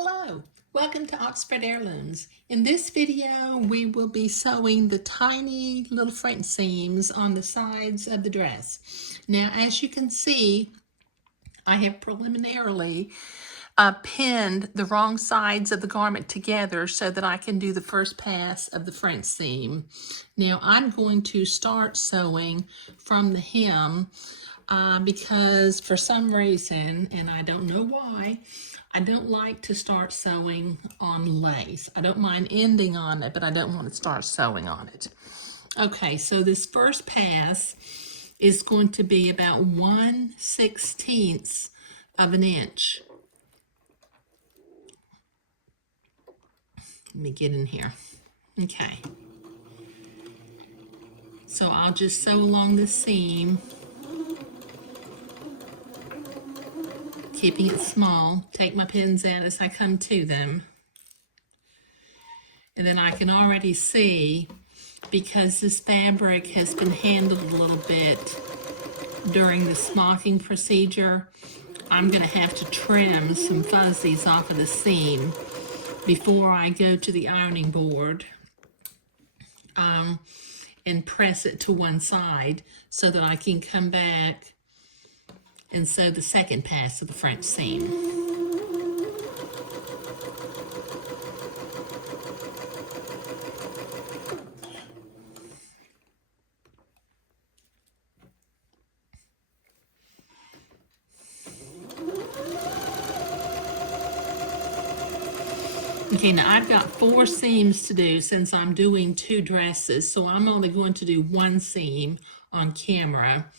Hello, welcome to Oxford Heirlooms. In this video, we will be sewing the tiny little French seams on the sides of the dress. Now, as you can see, I have preliminarily pinned the wrong sides of the garment together so that I can do the first pass of the French seam. Now, I'm going to start sewing from the hem because for some reason, and I don't know why, I don't like to start sewing on lace. I don't mind ending on it, but I don't want to start sewing on it. Okay, so this first pass is going to be about 1/16 of an inch. Let me get in here. Okay. So I'll just sew along the seam, keeping it small. Take my pins out as I come to them. And then I can already see, because this fabric has been handled a little bit during the smocking procedure, I'm going to have to trim some fuzzies off of the seam before I go to the ironing board and press it to one side so that I can come back and sew the second pass of the French seam. Okay, now I've got 4 seams to do since I'm doing 2 dresses, so I'm only going to do 1 seam on camera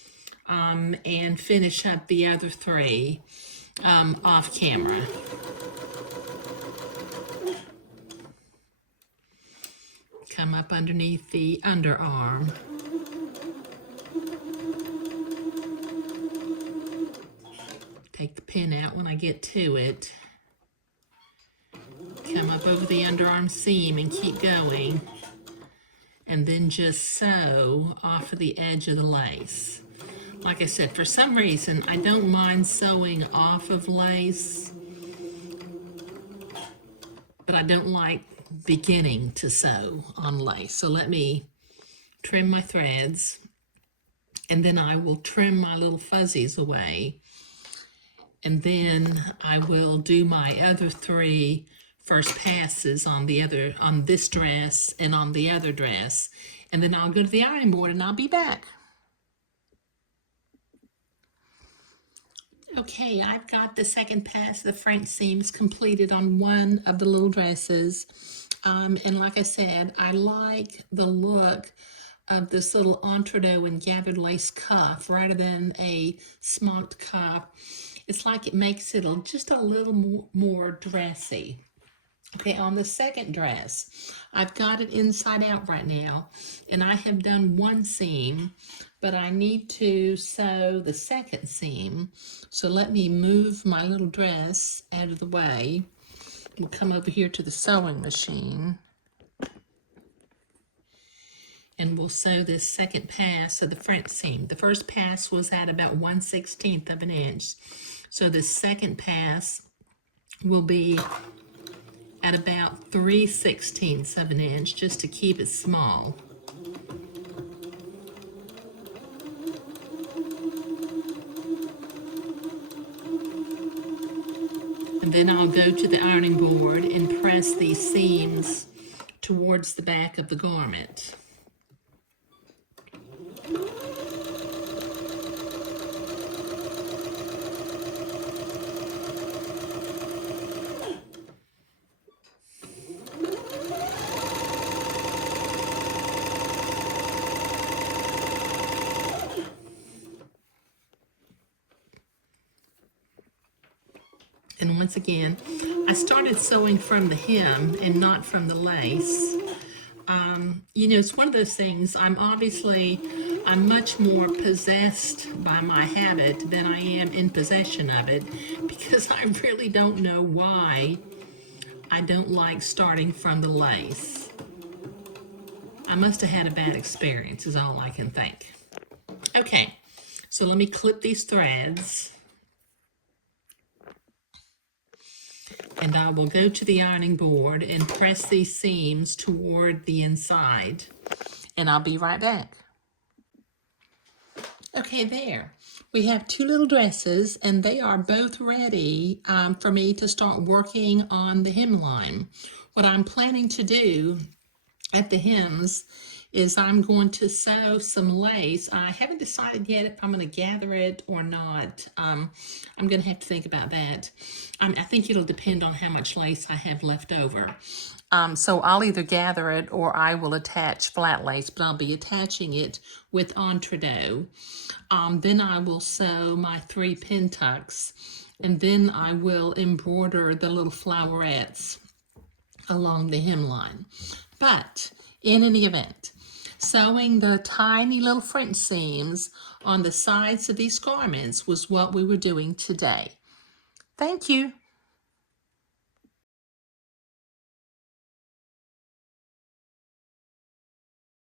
and finish up the other 3 off camera. Come up underneath the underarm. Take the pin out when I get to it. Come up over the underarm seam and keep going, and then just sew off of the edge of the lace. Like I said, for some reason, I don't mind sewing off of lace, but I don't like beginning to sew on lace. So let me trim my threads, and then I will trim my little fuzzies away, and then I will do my other 3 first passes on this dress and on the other dress, and then I'll go to the ironing board and I'll be back. Okay, I've got the second pass of the French seams completed on one of the little dresses, and like I said, I like the look of this little entree and gathered lace cuff rather than a smocked cuff. It's like it makes it just a little more dressy. Okay, on the second dress, I've got it inside out right now, and I have done 1 seam, but I need to sew the second seam. So let me move my little dress out of the way. We'll come over here to the sewing machine, and we'll sew this second pass of the French seam. The first pass was at about 1/16 of an inch. So the second pass will be at about 3/16 of an inch, just to keep it small. And then I'll go to the ironing board and press these seams towards the back of the garment. And once again, I started sewing from the hem and not from the lace. You know, it's one of those things, I'm much more possessed by my habit than I am in possession of it, because I really don't know why I don't like starting from the lace. I must have had a bad experience is all I can think. Okay, so let me clip these threads. And I will go to the ironing board and press these seams toward the inside. And I'll be right back. Okay, there. We have two little dresses, and they are both ready for me to start working on the hemline. What I'm planning to do at the hems is I'm going to sew some lace. I haven't decided yet if I'm going to gather it or not. I'm going to have to think about that. I think it'll depend on how much lace I have left over. So I'll either gather it or I will attach flat lace, but I'll be attaching it with entrecôte. Then I will sew my 3 pin tucks, and then I will embroider the little flowerets along the hemline. But in any event, sewing the tiny little French seams on the sides of these garments was what we were doing today. Thank you.